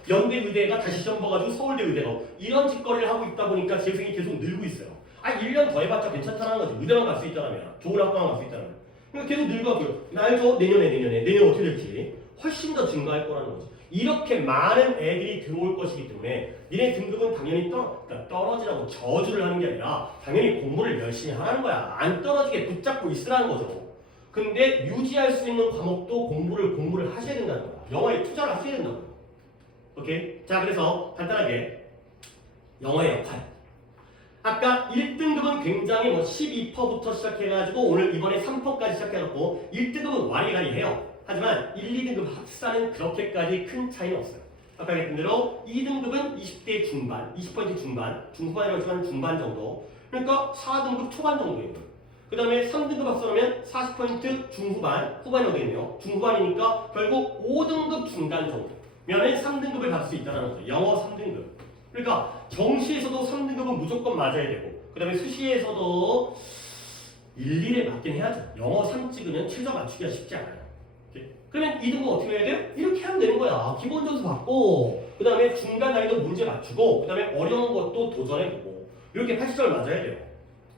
연대 의대가 다시 시험 봐가지고 서울대 의대가 이런 짓거리를 하고 있다 보니까 재수생이 계속 늘고 있어요. 1년 더 해봤자 괜찮다는 거지. 의대만 갈 수 있다면 좋은 학과만 갈 수 있다면. 그러니까 계속 늘고요. 알죠? 내년 어떻게 될지 훨씬 더 증가할 거라는 거지. 이렇게 많은 애들이 들어올 것이기 때문에 니네 등급은 당연히 떨어지라고 저주를 하는 게 아니라 당연히 공부를 열심히 하라는 거야. 안 떨어지게 붙잡고 있으라는 거죠. 근데 유지할 수 있는 과목도 공부를 하셔야 된다는 거야. 영어에 투자를 하셔야 된다는 거야. 오케이? 자, 그래서 간단하게 영어의 역할. 아까 1등급은 굉장히 12%부터 시작해가지고 오늘 이번에 3%까지 시작해갖고 1등급은 와리가리해요. 하지만 1, 2등급 합산은 그렇게까지 큰 차이는 없어요. 아까 얘기했던 대로 2등급은 20대 중반, 20% 중후반이라고 하지만 중반 정도. 그러니까 4등급 초반 정도인 거예요. 그 다음에 3등급 합산하면 40% 중후반, 후반이 오겠네요. 중후반이니까 결국 5등급 중간 정도면은 3등급을 받을 수 있다는 거죠. 영어 3등급. 그러니까 정시에서도 3등급은 무조건 맞아야 되고 그 다음에 수시에서도 일일에 맞긴 해야죠. 영어 3 찍으면 최저 맞추기가 쉽지 않아요. 그러면 2등급 어떻게 해야 돼요? 이렇게 하면 되는 거야. 기본 점수 받고 그 다음에 중간 난이도 문제 맞추고 그 다음에 어려운 것도 도전해보고 이렇게 80점을 맞아야 돼요.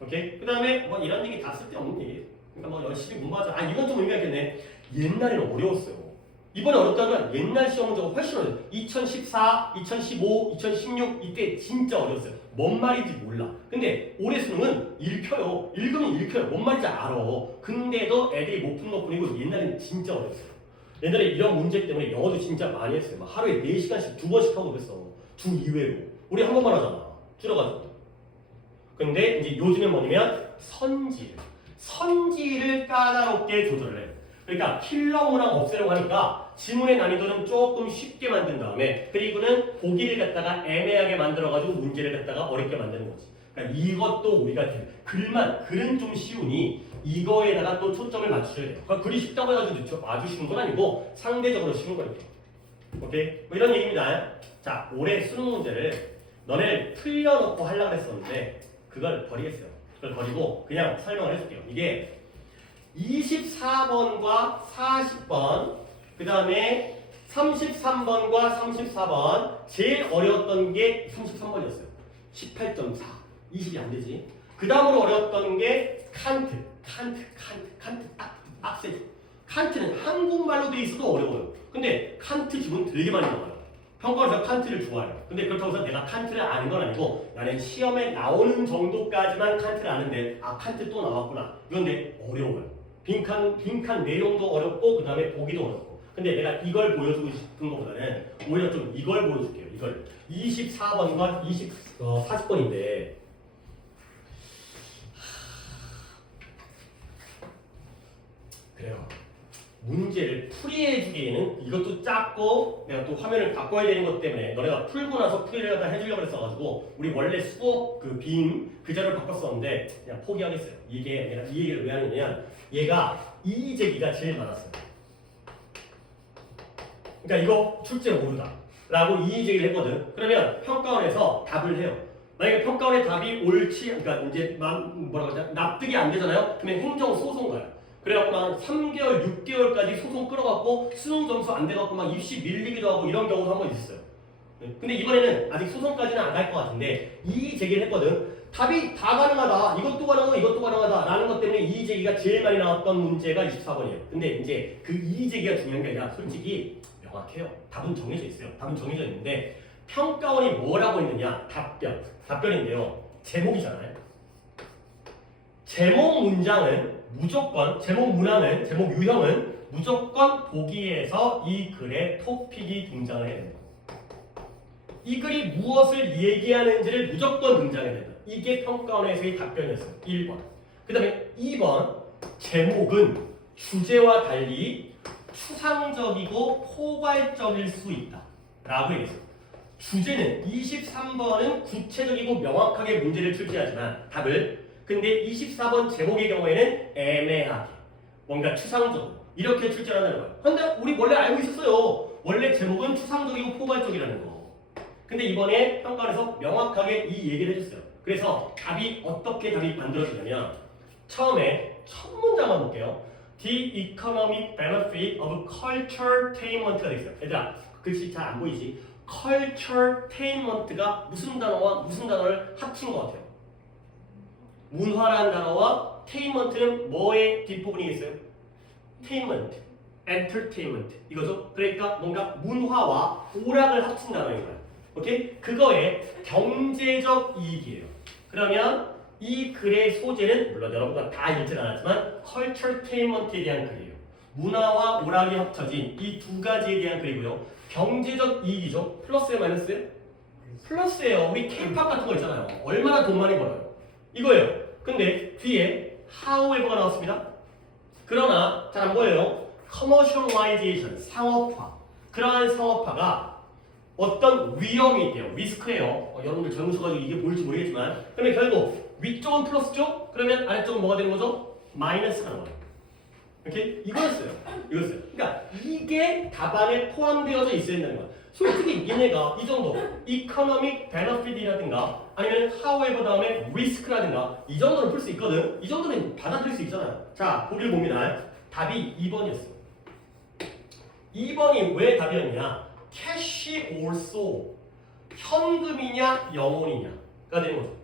오케이? 그 다음에 뭐 이런 얘기 다 쓸데없는 얘기. 그러니까 뭐 열심히 공부하자. 아 이건 좀 의미가 있겠네. 옛날에는 어려웠어요. 이번에 어렵다면 옛날 시험 문제가 훨씬 어려워요. 2014, 2015, 2016 이때 진짜 어려웠어요. 뭔 말인지 몰라. 근데 올해 수능은 읽혀요. 읽으면 읽혀요. 뭔 말인지 알아. 근데도 애들이 못 푼 것 뿐이고 옛날에는 진짜 어려웠어요. 옛날에 이런 문제 때문에 영어도 진짜 많이 했어요. 막 하루에 4시간씩 2번씩 하고 그랬어. 주 2회로. 우리 한 번만 하잖아. 줄여가지고. 근데 이제 요즘은 뭐냐면 선지를 까다롭게 조절을 해. 그러니까 킬러 문항 없애려고 하니까 지문의 난이도는 조금 쉽게 만든 다음에 그리고는 보기를 갖다가 애매하게 만들어가지고 문제를 갖다가 어렵게 만드는 거지. 그러니까 이것도 우리가 글은 좀 쉬우니 이거에다가 또 초점을 맞추셔야 돼요. 그러니까 글이 쉽다고 해가지고 맞추시는 건 아니고 상대적으로 쉬운 거니까. 오케이? 뭐 이런 얘기입니다. 자, 올해 수능 문제를 너네 풀려놓고 하려고 했었는데 그걸 버리겠어요. 그걸 버리고 그냥 설명을 해줄게요. 이게 24번과 40번, 그 다음에 33번과 34번, 제일 어려웠던 게 33번이었어요. 18.4, 20이 안 되지. 그 다음으로 어려웠던 게 칸트 빡세죠. 칸트는 한국말로 돼 있어도 어려워요. 근데 칸트 지문 되게 많이 나와요. 평가원에서 칸트를 좋아해요. 근데 그렇다고 해서 내가 칸트를 아는 건 아니고 나는 시험에 나오는 정도까지만 칸트를 아는데 아 칸트 또 나왔구나. 이건데 어려워요. 빈칸 내용도 어렵고 그 다음에 보기도 어렵고. 근데 내가 이걸 보여주고 싶은 것보다는 오히려 좀 이걸 보여줄게요. 이걸 24번과 40번인데 그래요. 문제를 풀이해주기에는 이것도 작고 내가 또 화면을 바꿔야 되는 것 때문에 너네가 풀고 나서 풀이를 하다 해주려고 했어가지고 우리 원래 수업 그 빈 그 자료를 바꿨었는데 그냥 포기하겠어요. 이게 내가 이 얘기를 왜 하느냐 얘가 이의제기가 제일 많았어요. 그러니까 이거 출제를 모르다 라고 이의제기를 했거든. 그러면 평가원에서 답을 해요. 만약에 평가원의 답이 옳지 그러니까 이제 뭐라고 하자 납득이 안 되잖아요. 그러면 행정소송 가요. 그래갖고 막 3개월, 6개월까지 소송 끌어갖고 수능 점수 안 돼갖고 막 입시 밀리기도 하고 이런 경우도 한 번 있었어요. 근데 이번에는 아직 소송까지는 안 갈 것 같은데 이의 제기를 했거든. 답이 다 가능하다. 이것도 가능하고 이것도 가능하다. 라는 것 때문에 이의 제기가 제일 많이 나왔던 문제가 24번이에요. 근데 이제 그 이의 제기가 중요한 게 아니라 솔직히 명확해요. 답은 정해져 있어요. 답은 정해져 있는데 평가원이 뭐라고 했느냐? 답변인데요. 제목이잖아요. 제목 문장은 무조건 제목 문항은 제목 유형은 무조건 보기에서 이 글의 토픽이 등장을 해야 된다. 이 글이 무엇을 얘기하는지를 무조건 등장해야 된다. 이게 평가원에서의 답변이었어요. 1번. 그 다음에 2번 제목은 주제와 달리 추상적이고 포괄적일 수 있다. 라고 얘기했어요. 주제는 23번은 구체적이고 명확하게 문제를 출제하지만 답을 근데 24번 제목의 경우에는 애매하게 뭔가 추상적으로 이렇게 출제를 한다는 거예요. 근데 우리 원래 알고 있었어요. 원래 제목은 추상적이고 포괄적이라는 거. 근데 이번에 평가원에서 명확하게 이 얘기를 해줬어요. 그래서 답이 어떻게 답이 만들어지냐면 처음에 첫 문장만 볼게요. The economic benefit of culturetainment가 되어 있어요. 얘들아 글씨 잘 안 보이지? culturetainment가 무슨 단어와 무슨 단어를 합친 것 같아요? 문화라는 단어와 tainment는 뭐의 뒷부분이겠어요? tainment, entertainment 이거죠? 그러니까 뭔가 문화와 오락을 합친 단어인 거예요. 오케이? 그거의 경제적 이익이에요. 그러면 이 글의 소재는 물론 여러분과 다 읽지는 않았지만 culturetainment에 대한 글이에요. 문화와 오락이 합쳐진 이 두 가지에 대한 글이고요. 경제적 이익이죠. 플러스에 마이너스에? 플러스예요. 우리 K-pop 같은 거 있잖아요. 얼마나 돈 많이 벌어요. 이거예요. 근데 뒤에 however가 나왔습니다. 그러나 잘 안 보여요. commercialization, 상업화. 그러한 상업화가 어떤 위험이 있대요. 리스크예요. 여러분들 젊으셔가지고 이게 보일지 모르겠지만 그러면 결국 위쪽은 플러스죠? 그러면 아래쪽은 뭐가 되는 거죠? 마이너스가 나와요. 이렇게 이거였어요. 그러니까 이게 답안에 포함되어져 있어야 된다는 거야. 솔직히 얘네가 이 정도 economic benefit이라든가 아니면 however 다음에 risk라든가 이 정도는 풀 수 있거든. 이 정도는 받아들일 수 있잖아요. 자, 보기를 봅니다. 답이 2번이었어요. 2번이 왜 답이었냐? cash or so 현금이냐 영혼이냐가 되는 거죠.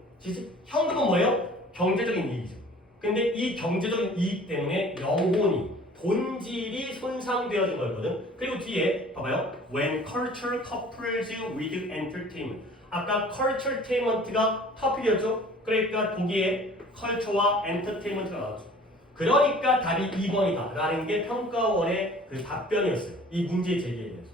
현금은 뭐예요? 경제적인 이익이죠. 근데 이 경제적인 이익 때문에 영혼이 본질이 손상되어진 거거든. 그리고 뒤에 봐봐요. When culture couples with entertainment. 아까 culturetainment가 토픽이었죠. 그러니까 거기에 culture와 entertainment가 나왔죠. 그러니까 답이 2번이다 라는 게 평가원의 그 답변이었어요. 이 문제 제기에 대해서.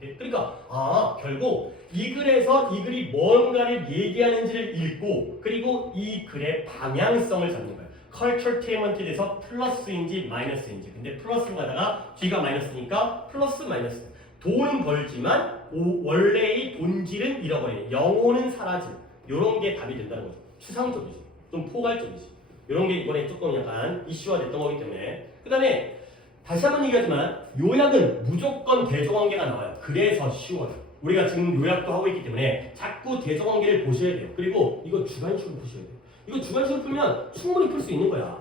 네, 그러니까 결국 이 글에서 이 글이 뭔가를 얘기하는지를 읽고 그리고 이 글의 방향성을 잡는 거예요. culturetainment에 대해서 플러스인지 마이너스인지. 근데 플러스로 가다가 뒤가 마이너스니까 플러스 마이너스. 돈은 벌지만 원래의 본질은 잃어버리는, 영혼은 사라진, 이런 게 답이 된다는 거죠. 추상적이지, 좀 포괄적이지. 이런 게 이번에 조금 약간 이슈화 됐던 거기 때문에. 그 다음에 다시 한번 얘기하지만 요약은 무조건 대조관계가 나와요. 그래서 쉬워요. 우리가 지금 요약도 하고 있기 때문에 자꾸 대조관계를 보셔야 돼요. 그리고 이거 주관식으로 푸셔야 돼요. 이거 주관식으로 풀면 충분히 풀 수 있는 거야.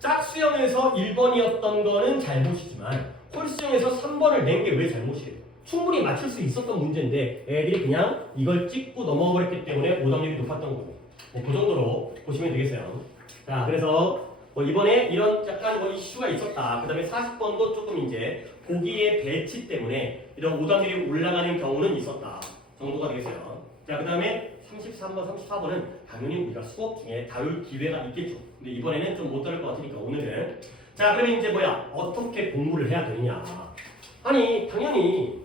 짝수형에서 1번이었던 거는 잘못이지만 홀수형에서 3번을 낸 게 왜 잘못이에요? 충분히 맞출 수 있었던 문제인데 애들이 그냥 이걸 찍고 넘어버렸기 때문에 오답률이 높았던 거고. 그 정도로 보시면 되겠어요. 자, 그래서 이번에 이런 약간 이슈가 있었다. 그 다음에 40번도 조금 이제 보기의 배치 때문에 이런 오답률이 올라가는 경우는 있었다 정도가 되겠어요. 자, 그 다음에 33번, 34번은 당연히 우리가 수업 중에 다룰 기회가 있겠죠. 근데 이번에는 좀 못 다룰 것 같으니까 오늘은. 자, 그러면 이제 어떻게 공부를 해야 되느냐. 아니, 당연히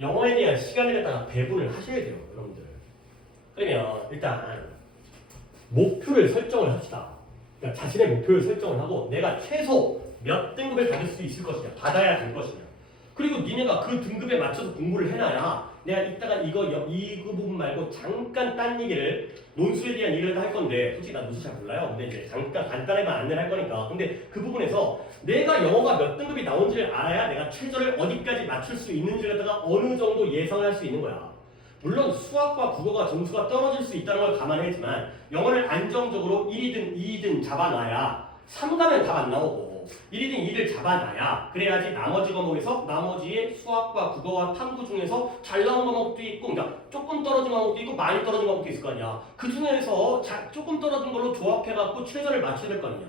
영어에 대한 시간을 갖다가 배분을 하셔야 돼요, 여러분들. 그러면 일단 목표를 설정을 합시다. 그러니까 자신의 목표를 설정을 하고 내가 최소 몇 등급을 받을 수 있을 것이냐, 받아야 될 것이냐. 그리고 니네가 그 등급에 맞춰서 공부를 해놔야 내가 이따가 이 부분 말고 잠깐 딴 얘기를, 논술에 대한 얘기를 할 건데 솔직히 나 논술 잘 몰라요. 근데 이제 잠깐 간단하게만 안내를 할 거니까. 근데 그 부분에서 내가 영어가 몇 등급이 나온지를 알아야 내가 최저를 어디까지 맞출 수 있는지를 갖다가 어느 정도 예상을 할 수 있는 거야. 물론 수학과 국어가 점수가 떨어질 수 있다는 걸 감안하지만 영어를 안정적으로 1이든 2이든 잡아놔야 3 가면 답 안 나오고 1이든 2를 잡아놔야 그래야지 나머지 과목에서 나머지의 수학과 국어와 탐구 중에서 잘 나온 과목도 있고, 그러니까 조금 떨어진 과목도 있고 많이 떨어진 과목도 있을 거 아니야. 그 중에서 조금 떨어진 걸로 조합해갖고 최저를 맞춰야 될 거 아니야.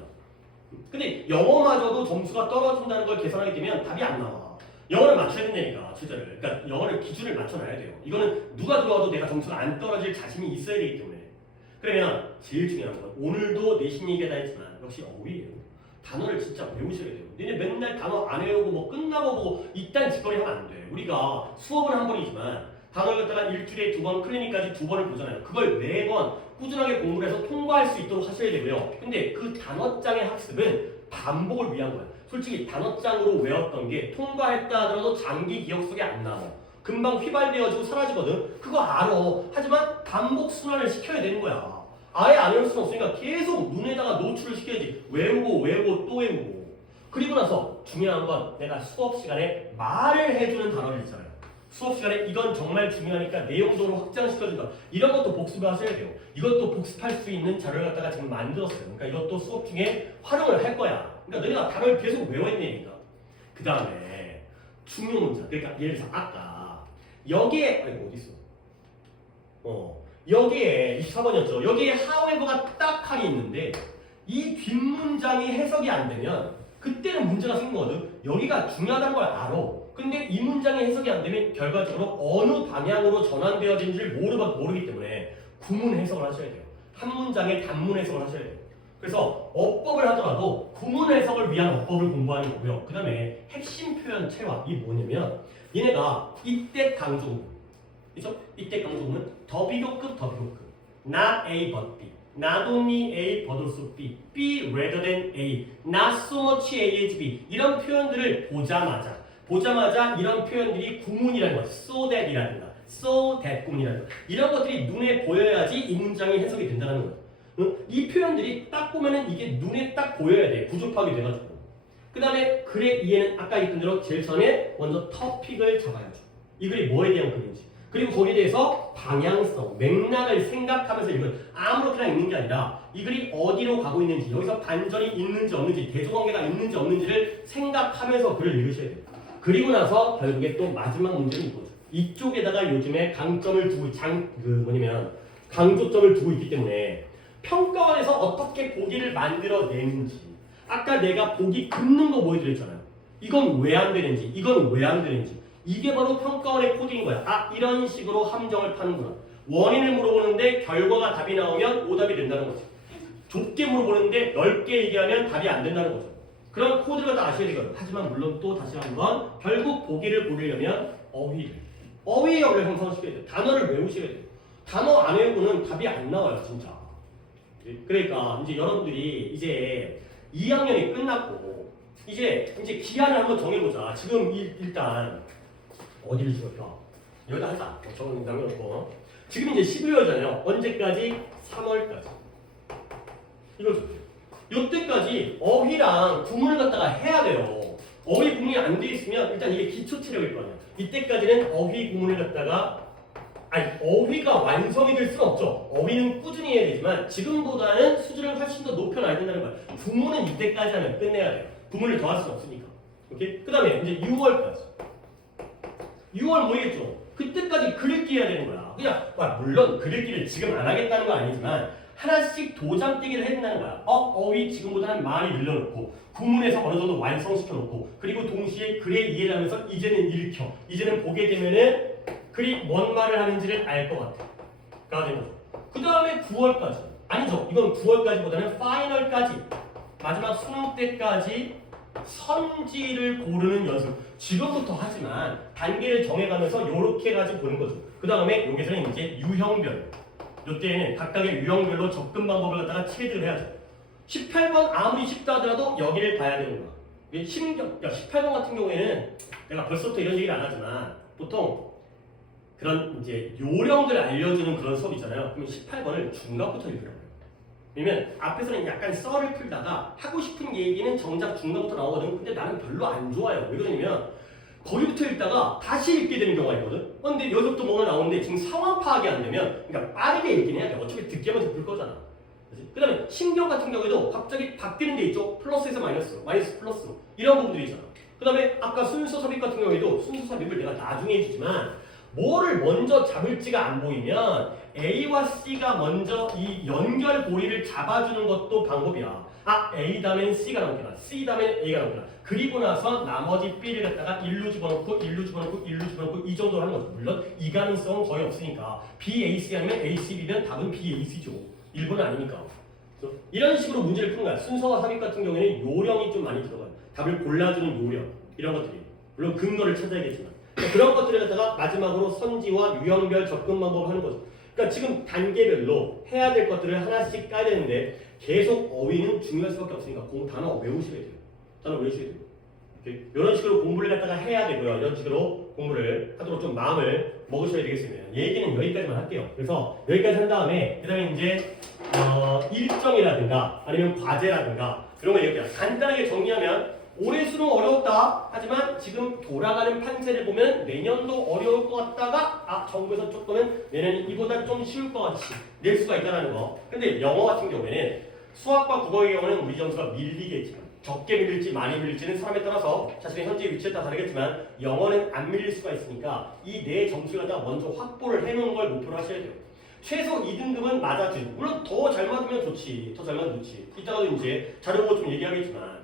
근데 영어마저도 점수가 떨어진다는 걸 계산하게 되면 답이 안 나와. 영어를 맞춰야 된다니까, 최저를. 그러니까 영어를 기준을 맞춰놔야 돼요. 이거는 누가 들어와도 내가 점수가 안 떨어질 자신이 있어야 되기 때문에. 그러면 제일 중요한 건 오늘도 내신 얘기하다 했지만 역시 어휘예요. 단어를 진짜 외우셔야 돼요. 니네 맨날 단어 안 외우고 끝나고 보고 이딴 짓거리 하면 안 돼. 우리가 수업은 한 번이지만 단어를 갖다가 일주일에 2번, 클리닉까지 2번을 보잖아요. 그걸 4번 꾸준하게 공부를 해서 통과할 수 있도록 하셔야 되고요. 근데 그 단어장의 학습은 반복을 위한 거예요. 솔직히 단어장으로 외웠던 게 통과했다 하더라도 장기 기억 속에 안 남아. 금방 휘발되어지고 사라지거든. 그거 알아. 하지만 반복 순환을 시켜야 되는 거야. 아예 안 외울 수는 없으니까 계속 눈에다가 노출을 시켜야지. 외우고 또 외우고. 그리고 나서 중요한 건 내가 수업 시간에 말을 해주는 단어를 있잖아요. 수업 시간에 이건 정말 중요하니까 내용적으로 확장시켜준다. 이런 것도 복습을 하셔야 돼요. 이것도 복습할 수 있는 자료를 갖다가 지금 만들었어요. 그러니까 이것도 수업 중에 활용을 할 거야. 그러니까 너네가 단어를 계속 외워야 되니까. 그 다음에 중요 문장. 그러니까 예를 들어서 아까 여기에 어딨어? 여기에 24번이었죠. 여기에 however가 딱 하게 있는데 이 뒷문장이 해석이 안 되면 그때는 문제가 생긴 거거든. 여기가 중요하다는 걸 알아. 근데 이 문장이 해석이 안 되면 결과적으로 어느 방향으로 전환되어진지를 모르기 때문에 구문 해석을 하셔야 돼요. 한 문장에 단문 해석을 하셔야 돼요. 그래서 어법을 하더라도 구문 해석을 위한 어법을 공부하는 거고요. 그 다음에 핵심 표현 체화. 이게 뭐냐면 얘네가 이때 강조구. 그죠? 이때 강조구는 더 비교급. Not A but B. Not only A but also B. B rather than A. Not so much A as B. 이런 표현들을 보자마자 이런 표현들이 구문이라는 거야. So that이라든가 so that 구문이라든가 이런 것들이 눈에 보여야지 이 문장이 해석이 된다는 거야. 응? 이 표현들이 딱 보면은 이게 눈에 딱 보여야 돼. 구조파악이 돼가지고. 그 다음에 글의 이해는 아까 얘기했던 대로 제일 전에 먼저 토픽을 잡아야죠. 이 글이 뭐에 대한 글인지. 그리고 거기에 대해서 방향성, 맥락을 생각하면서 이건 아무렇게나 읽는 게 아니라 이 글이 어디로 가고 있는지, 여기서 반전이 있는지 없는지, 대조관계가 있는지 없는지를 생각하면서 글을 읽으셔야 돼요. 그리고 나서 결국에 또 마지막 문제는 이거죠. 이쪽에다가 요즘에 강점을 두고 강조점을 두고 있기 때문에 평가원에서 어떻게 보기를 만들어내는지 아까 내가 보기 긋는 거 보여드렸잖아요. 이건 왜 안 되는지 이건 왜 안 되는지 이게 바로 평가원의 코딩인 거야. 아 이런 식으로 함정을 파는구나. 원인을 물어보는데 결과가 답이 나오면 오답이 된다는 거지. 좁게 물어보는데 넓게 얘기하면 답이 안 된다는 거죠. 그런 코드를 다 아셔야 되거든요. 하지만 물론 또 다시 한번 결국 보기를 고르려면 어휘력을 형성시켜야 돼요. 단어를 외우셔야 돼요. 단어 안 외우고는 답이 안 나와요, 진짜. 그러니까 이제 여러분들이 이제 2학년이 끝났고 이제 기한을 한번 정해보자. 지금 일단 어디를 줄까? 여기다 하자. 저는 남겨놓고 지금 이제 12월잖아요. 언제까지? 3월까지. 이걸 줄게요. 요때까지 어휘랑 구문을 갖다가 해야 돼요. 어휘 구문이 안 돼 있으면 일단 이게 기초 체력일 거 아니야. 이때까지는 어휘 구문을 갖다가 어휘가 완성이 될 수는 없죠. 어휘는 꾸준히 해야 되지만 지금보다는 수준을 훨씬 더 높여놔야 된다는 거야. 구문은 이때까지 하면 끝내야 돼요. 구문을 더할 수는 없으니까. 오케이? 그 다음에 이제 6월까지. 6월 뭐겠죠? 그때까지 글읽기 해야 되는 거야. 그냥 물론 글읽기를 지금 안 하겠다는 건 아니지만 하나씩 도장떼기를 해야 된다는 거야. 어휘 지금보다는 많이 늘려놓고 구문에서 어느 정도 완성시켜놓고 그리고 동시에 글의 이해를 하면서 이제는 읽혀. 이제는 보게 되면은 글이 뭔 말을 하는지를 알 것 같아. 가 되는 거죠. 그 다음에 9월까지. 아니죠. 이건 9월까지보다는 파이널까지. 마지막 수능 때까지 선지를 고르는 연습. 지금부터 하지만 단계를 정해가면서 요렇게 해가지고 보는 거죠. 그 다음에 여기서는 이제 유형별. 요때에는 각각의 유형별로 접근 방법을 갖다가 체득을 해야죠. 18번 아무리 쉽다 하더라도 여기를 봐야 되는 거야. 18번 같은 경우에는 내가 벌써부터 이런 얘기를 안 하지만 보통 그런 이제 요령들 알려주는 그런 수업 있잖아요. 그러면 18번을 중간부터 읽으라고요. 왜냐면 앞에서는 약간 썰을 풀다가 하고 싶은 얘기는 정작 중간부터 나오거든. 근데 나는 별로 안 좋아요. 왜 그러냐면 거기부터 읽다가 다시 읽게 되는 경우가 있거든. 근데 여기서부터 뭐가 나오는데 지금 상황 파악이 안 되면 그러니까 빠르게 읽긴 해야 돼. 어차피 듣기만 듣을 거잖아. 그 다음에 신경 같은 경우에도 갑자기 바뀌는 데 있죠. 플러스에서 마이너스, 마이너스 플러스로 이런 부분들이 있잖아. 그 다음에 아까 순서 삽입 같은 경우에도 순서 삽입을 내가 나중에 해주지만 뭐를 먼저 잡을지가 안 보이면 A와 C가 먼저 이 연결고리를 잡아주는 것도 방법이야. A 다음엔 C가 나오겠다. C 다음엔 A가 나오겠다. 그리고 나서 나머지 B를 갖다가 1로 집어넣고 1로 집어넣고 1로 집어넣고 이 정도로 하는 거죠. 물론 이 가능성은 거의 없으니까 BAC 아니면 ACB면 답은 BAC죠. 1번은 아니니까. 이런 식으로 문제를 푸는 거야. 순서와 삽입 같은 경우에는 요령이 좀 많이 들어가요. 답을 골라주는 요령 이런 것들이. 물론 근거를 찾아야겠지만 그런 것들을 갖다가 마지막으로 선지와 유형별 접근 방법을 하는 거죠. 그러니까 지금 단계별로 해야 될 것들을 하나씩 까야 되는데 계속 어휘는 중요할 수밖에 없으니까 그 단어 외우셔야 돼요. 단어 외우셔야 돼요. 이렇게 이런 식으로 공부를 갖다가 해야 되고요. 이런 식으로 공부를 하도록 좀 마음을 먹으셔야 되겠습니다. 얘기는 여기까지만 할게요. 그래서 여기까지 한 다음에 그 다음에 이제 일정이라든가 아니면 과제라든가 이런 거 이렇게 간단하게 정리하면 올해 수능 어려웠다. 하지만 지금 돌아가는 판세를 보면 내년도 어려울 것 같다가 정부에서 조금은 내년이 이보다 좀 쉬울 것 같이 낼 수가 있다는 거. 근데 영어 같은 경우에는 수학과 국어의 경우는 우리 점수가 밀리겠지만 적게 밀릴지 많이 밀릴지는 사람에 따라서 자신의 현재 위치에 따라 다르겠지만 영어는 안 밀릴 수가 있으니까 이 네 점수를 갖다가 먼저 확보를 해놓은 걸 목표로 하셔야 돼요. 최소 2등급은 맞아주고 물론 더 잘 맞으면 좋지. 더 잘 맞으면 좋지. 이따가도 이제 자료 보고 좀 얘기하겠지만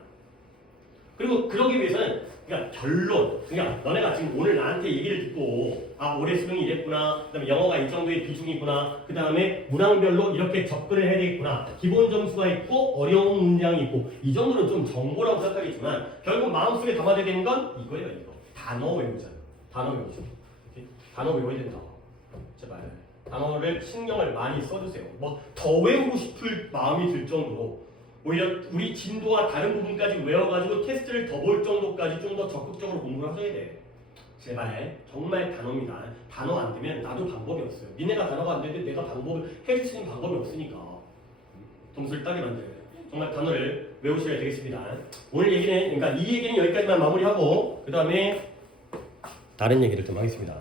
그리고 그러기 위해서는 그러니까 결론 그러니까 너네가 지금 오늘 나한테 얘기를 듣고 올해 수능이 이랬구나 그 다음에 영어가 이 정도의 비중이 있구나 그 다음에 문항별로 이렇게 접근을 해야 되겠구나 기본 점수가 있고 어려운 문장이 있고 이 정도는 좀 정보라고 생각하겠지만 결국 마음속에 담아야 되는 건 이거예요. 이거 단어 외우잖아요. 단어 외우죠. 단어 외워야 된다. 제발 단어를 신경을 많이 써주세요. 뭐 더 외우고 싶을 마음이 들 정도로 오히려 우리 진도와 다른 부분까지 외워가지고 테스트를 더 볼 정도까지 좀 더 적극적으로 공부를 하셔야 돼. 제발 정말 단어입니다. 단어 안 되면 나도 방법이 없어요. 니네가 단어가 안 되는데 내가 방법을 해줄 수 있는 방법이 없으니까 점수를 따게 만들어야 돼. 정말 단어를 외우셔야 되겠습니다. 오늘 얘기는 그러니까 이 얘기는 여기까지만 마무리하고 그 다음에 다른 얘기를 좀 하겠습니다.